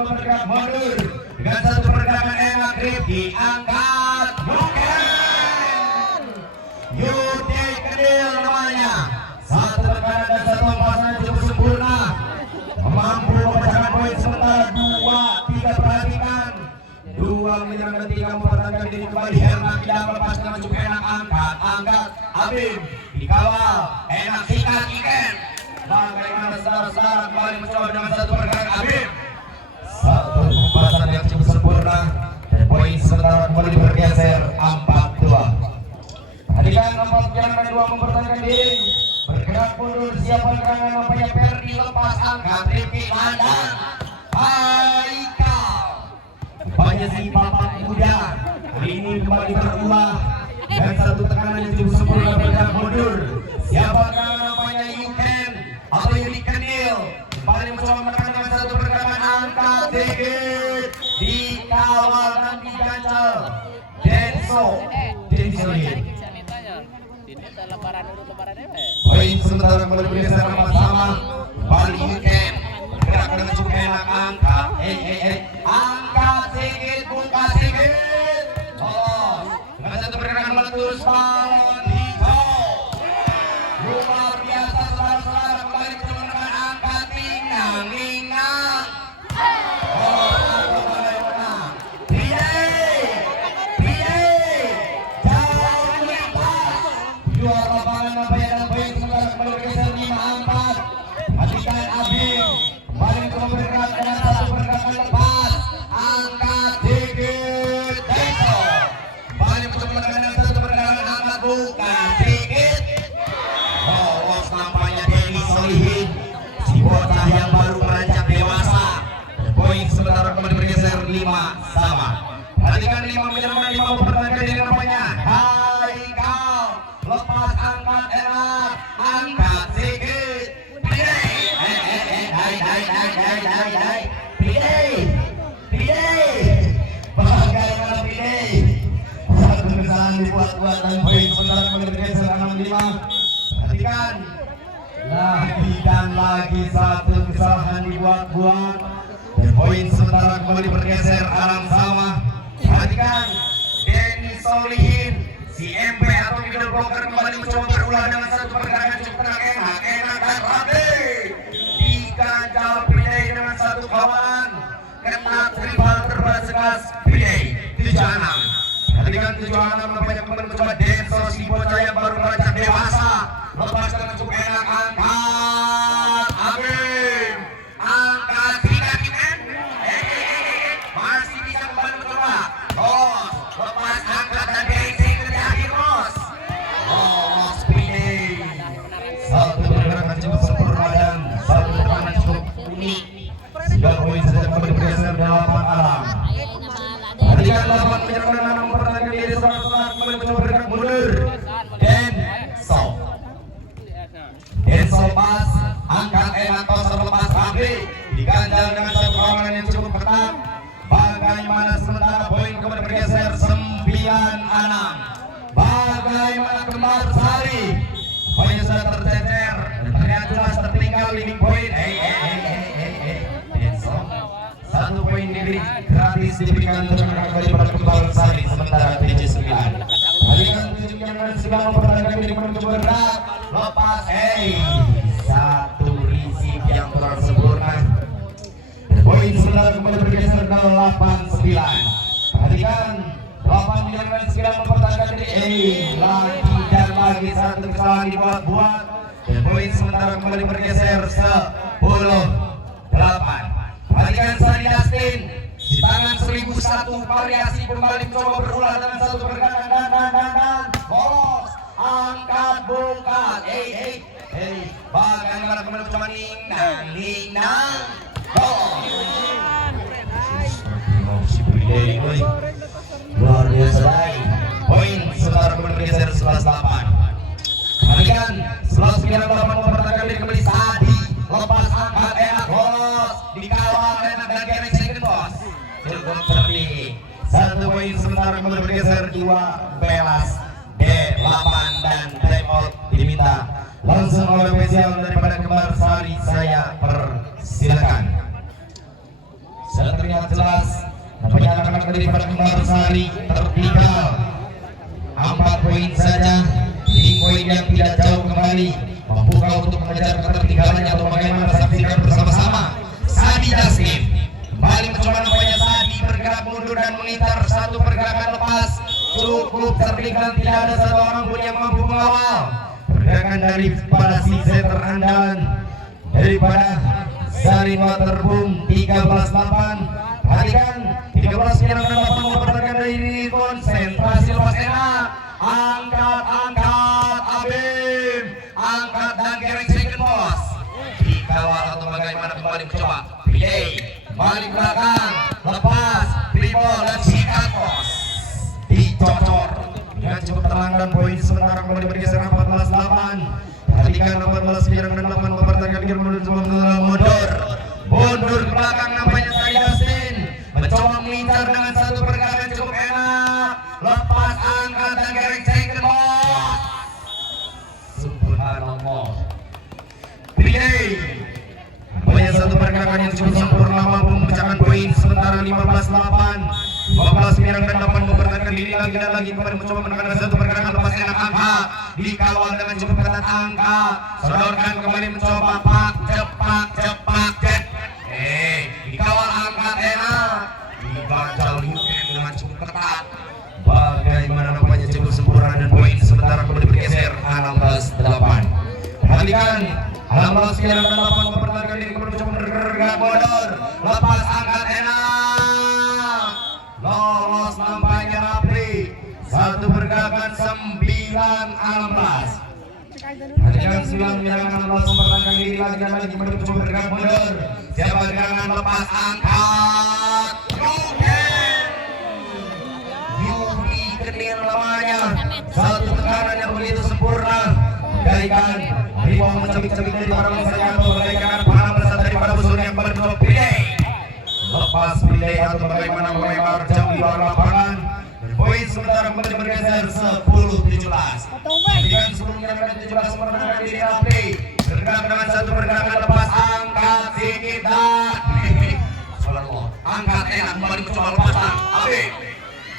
mencoba bergerak mundur dengan satu pergerakan enak grip diangkat Yudi Kedil namanya. Satu tekanan dan satu lempasan cukup sempurna, mampu memecahkan poin sementara 2-3. Perhatikan 2 menyerang dan 3 mempertahankan diri kembali. Herna tidak melepas dengan cukup enak, angkat Abim dikawal enak sikat Iken. Bagaimana saudara-saudara kembali mencoba dengan satu pergerakan Abim, satu lempasan yang cukup sempurna dan poin sementara kembali bergeser 4-2. Perhatikan 4 menyerang dan 2 mempertahankan diri, bergerak mundur siapa serangan namanya Ferdi, lepas angkat Rifki Landang Haikal. Rupanya si bapak muda ini kembali berulah dan satu tekanan yang cukup sempurna, bergerak mundur siapa namanya Yuken atau Yudi Kendil kembali mencoba menekan dengan satu pergerakan angkat sedikit dikawal dan diganjal Denso poin sementara kembali bergeser sama kembali Yuken bergerak dengan cukup enak, angkat angkat sedikit, buka sedikit, dengan satu pergerakan meletus balon hijau luar biasa. Saudara-saudara kembali mencoba menekan angkat Ninang yang baru beranjak dewasa. Poin sementara kembali bergeser 5 sama. Perhatikan 5 menyerang dan 5 mempertahankan diri namanya Haikal, lepas angkat enak, angkat sedikit bagaimana Pidei, satu kesalahan dibuat-buat dan poin sementara kembali bergeser 6-5. Perhatikan lagi dan lagi satu kesalahan dibuat-buat dan poin sementara kembali bergeser alam sama. Perhatikan Denny Solihin si MP atau middle blocker kembali mencoba berulah dengan satu pergerakan cukup enak dan rapi diganjal Pidei dengan satu kawalan ketat rival terbatas sekelas Pidei 7-6. Perhatikan 7-6 namanya kembali mencoba Denso si bocah yang baru beranjak dewasa, lepas dengan cukup enak, angkat Abim, angkat Iken, masih bisa kembali mencoba lepas angkat dan basic ke akhir Pidei, satu pergerakan cukup sempurna dan satu tekanan cukup unik sehingga poin saja kembali bergeser 8 alam. Perhatikan 8 menyerang dan 6 mempertahankan diri. Saudara-saudara kembali mencoba bergerak mundur Denso pas angkat enak, toser lepas Fadli diganjal dengan satu perlawanan yang cukup ketat. Bagaimana sementara poin kembali bergeser 9-6. Bagaimana Kembar Sari, poinnya sudah tercecer dan terlihat jelas tertinggal leading point. Denso satu poin diberi gratis diberikan untuk kembali pada Kembar Sari sementara 7-9. Balikan 7-9 mempertahankan diri mencoba bergerak lepas satu risik yang kurang sempurna. Poin sementara kembali bergeser 8-9. Perhatikan 8-9 mempertahankan diri lagi dan lagi satu kesalahan dibuat-buat dan poin sementara kembali bergeser 10-8. Perhatikan Sandi Dustin di tangan 1001 variasi kembali mencoba berulah dengan satu pergerakan dan bolos angkat bongkar bagaimana kembali mencoba Ninang luar biasa. Poin sementara kembali bergeser 11-8. Perhatikan 11-8 mempertahankan diri kembali Sadi, lepas angkat enak, bolos dikawal enak dan gerek second bos cukup terpilih. Satu poin sementara kembali bergeser 12 D8 dan time out diminta langsung oleh spesial daripada Kembar Sari. Saya persilakan. sangat jelas. Nampaknya anak-anak dari Kembar Sari tertinggal 4 poin saja. Di poin yang tidak jauh kembali membuka untuk mengejar ketertinggalannya atau bagaimana, saksikan bersama-sama. Sadi Jaslim kembali mencoba, nampaknya Sadi bergerak mundur dan mengincar satu pergerakan lepas, cukup tertinggal, tidak ada satu orang pun yang mampu mengawal pergerakan daripada si center andalan daripada Zarin Waterboom. 13-8. Perhatikan 13-8 mempertahankan dari konsentrasi lepas enak. Angkat Abim, angkat dan gerek second boss. Dikawal atau bagaimana, kembali mencoba pilih balik belakang, lepas dribble dan sikat bos, dicocor dengan cukup tenang dan poin sementara kembali bergeser 14-8. Perhatikan 14-8 mempertahankan diri mundur ke belakang, namanya Sayyasin mencoba mengincar dengan satu pergerakan cukup enak, lepas angkat dan gerek second bos. Subhanallah, pilih punya satu pergerakan yang cukup sempurna, mampu memecahkan poin sementara 15-8. 15-9 dan 8 mempertahankan diri lagi dan lagi, kembali mencoba menekan satu pergerakan lepas enak, angkat dikawal dengan cukup ketat, angkat sodorkan, kembali mencoba pak cepak jet, dikawal, angkat enak, dibaca Yuken dengan cukup ketat. Bagaimana namanya cukup sempurna dan poin sementara kembali bergeser 16-8. Perhatikan 16-9 dan 8 mempertahankan diri, kembali mencoba bergerak mundur, lepas angkat enak, lolos nampaknya Rapli, satu pergerakan 9-16. Perhatikan 9-16 mempertahankan diri lagi dan lagi, kembali mencoba bergerak mundur, siapa gerangan, lepas angkat Yuri Kenin namanya, satu tekanan yang begitu sempurna. Gaikan ribuan mencabik-cabik dari para Sayyato, bagaikan panah besar daripada busur yang berbentuk pilih, lepas pilih atau bagaimana melempar jauh di luar lapangan. Poin sementara kembali bergeser 10-17. Dengan sebelumnya 17 mempertahankan diri Rapli, bergerak dengan satu pergerakan lepas, angkat sedikit dan angkat enak, kembali mencoba lepasan Habib.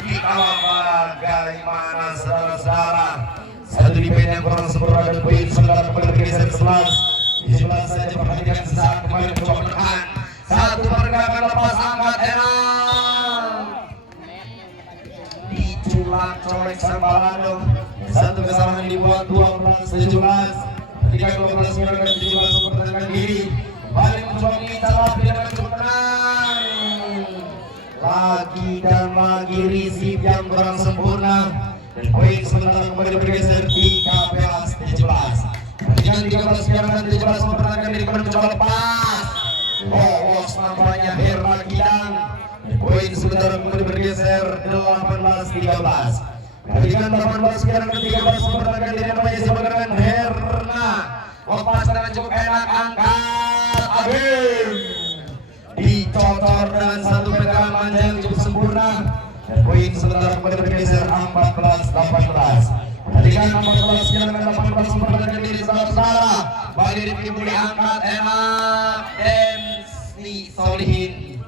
Dikawal bagaimana saudara-saudara, satu di poin yang kurang sempurna dan poin sementara kembali bergeser 11 saja. Perhatikan sesaat kembali mencoba menekan satu pergerakan lepas, angkat enak, diculak colek Sambalando, satu kesalahan dibuat 12-17. Ketika 12-9 dan 17 mempertahankan diri, balik mencoba mengincar Rapli dengan cukup tenang, lagi dan lagi risip yang kurang sempurna dan poin sementara kembali bergeser 13-17. Perhatikan 13-9 dan 17 mempertahankan diri, kembali mencoba lepas, lolos nampaknya Herna Kidang. Poin sementara kembali bergeser 18-13. Perhatikan 18-9 dan 13 mempertahankan diri, namanya sebagai Herna, lepas dengan cukup enak, angkat Abim, dicocor dengan satu pegangan manja yang cukup sempurna dan poin sementara kembali bergeser 14-18. Perhatikan 14-9 dan 18 mempertahankan diri saudara-saudara, balik dipilih, angkat enak Densi Solihin,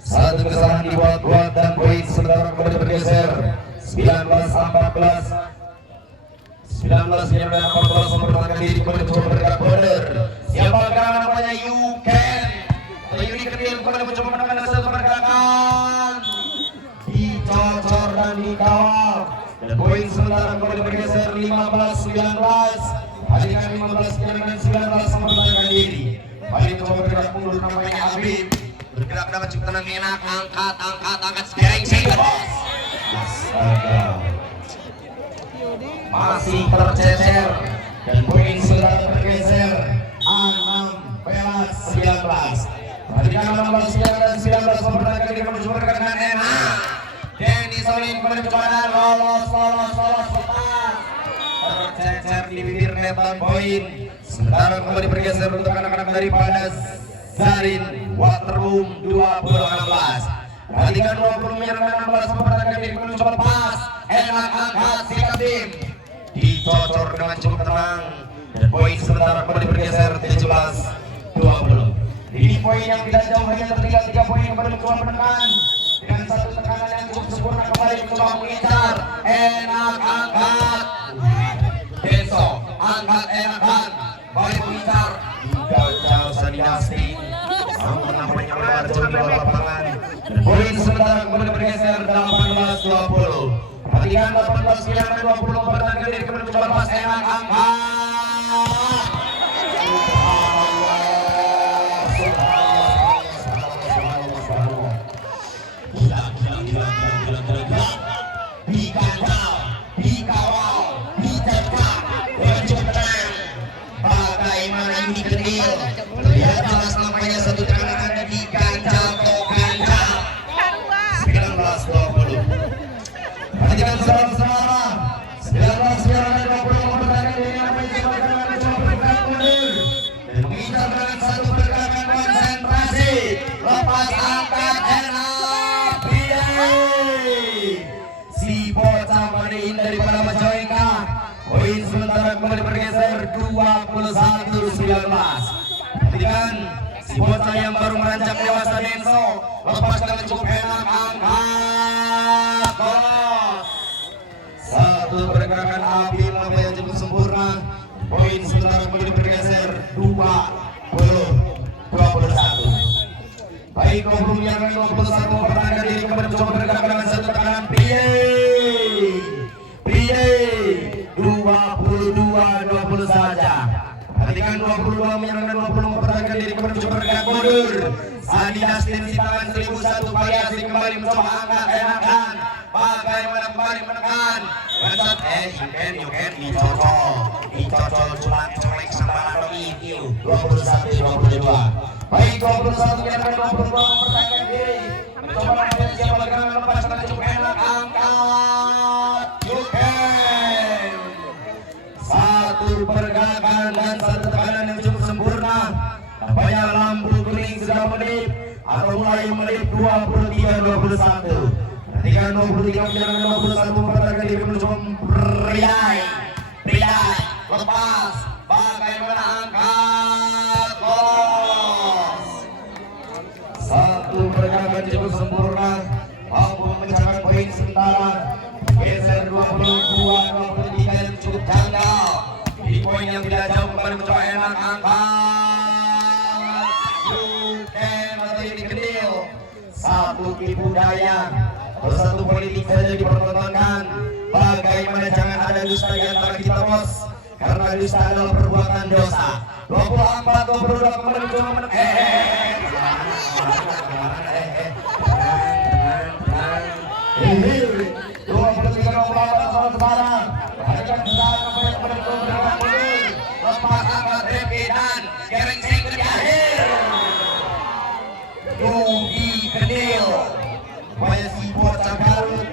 satu kesalahan dibuat dan poin sementara kembali bergeser 19-14. 19 dan 14 mempertahankan diri, kembali mencoba bergerak mundur, siapa gerangan namanya Yuken Yuri Kenin, kembali mencoba menekan satu pergerakan, dicocor dan dikawal dan poin sementara kembali bergeser 15-19. Perhatikan 15-9 dan 19 mempertahankan diri, balik mencoba bergerak mundur, namanya Habib, bergerak dengan cukup tenang, enak, angkat scaring second bos. Astaga, masih tercecer dan poin sudah bergeser 16-19. Perhatikan 16-9 dan 19 mempertahankan diri, menuju pergerakan enak, Denny Solin kembali mencoba dan lolos lepas, tercecer di bibir net dan poin sementara kembali bergeser untuk anak-anak daripada Zarin Waterboom 20-16. Perhatikan 20 menyerang dan 16 mempertahankan diri, mencoba lepas, enak, angkat sikat tim, dicocor dengan cukup tenang dan poin sementara kembali bergeser 17-20. Ini poin yang tidak jauh, hanya tertinggal 3 poin kembali mencoba menekan dengan satu tekanan yang cukup sempurna, kembali mencoba mengincar. Enak angkat Deso, angkat enakan balik mengincar gagal Sadiasti. Namun menang poinnya melebar jauh di luar lapangan. Poin sementara kembali bergeser 18-20. Pertandingan 18-20 mempertahankan diri kembali mencoba lepas. Enak angkat dikacau, dikawal, dicegah, berjuang tenang. Bagaimana ini kecil? Lihat jelas namanya satu tekanan ada di kancah atau kancah. 19-20. Perhatikan saudara-saudara. 19-20 mempertahankan diri yang mencoba bergerak mundur dan mengincar dengan satu pergerakan konsentrasi. Lepas angkat enak. Si bocah Mariin daripada Majalengka. Poin sementara kembali bergeser 21-19. Perhatikan si bocah yang baru merancak dewasa Denso. Lepas dengan cukup enak angkat bolos. Satu pergerakan api lava yang cukup sempurna. Poin sementara kembali bergeser 20-21. Baik 20 yang 21 mempertahankan diri kembali mencoba bergerak dengan satu tekanan. Piye 22-20 saja. Perhatikan 22 menyerang dan 20 mempertahankan diri kembali mencoba bergerak mundur. Sandi Justin si tangan 1001 variasi kembali mencoba angkat enakan. Bagaimana kembali menekan. Bangsat you can dicocol culang colek sambaran review 21-22. Baik 21 yang ada 22 mempertahankan diri mencoba mengambil siapa bagaimana lepas dengan cukup enak angkat you can. Satu pergerakan dan satu tekanan yang cukup sempurna. Tampaknya lampu kuning sudah medip atau mulai medip 23-21. Ketika 23 menjelang 21 mempertahankan diri mencoba beriai lepas bagaimana angkat bolos. Satu pergerakan cukup sempurna mampu memecahkan poin sementara. Geser 22-23 yang cukup janggal. Di poin yang tidak jauh kembali mencoba enak angkat Yuken atau ini kecil. Satu tipu daya atau satu politik saja dipertontonkan. Bagaimana jangan ada dusta di antara kita bos, karena dusta adalah perbuatan dosa. 24-22 kembali mencoba lepas angkat Repi dan Gerengseng di akhir. Rugi Kedil. Upaya si bocah Garut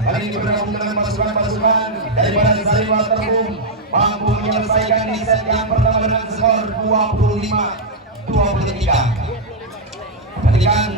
kali ini bergabung dengan pasukan daripada Zainul Terbum mampu menyelesaikan di set yang pertama dengan skor 25-23. Perhatikan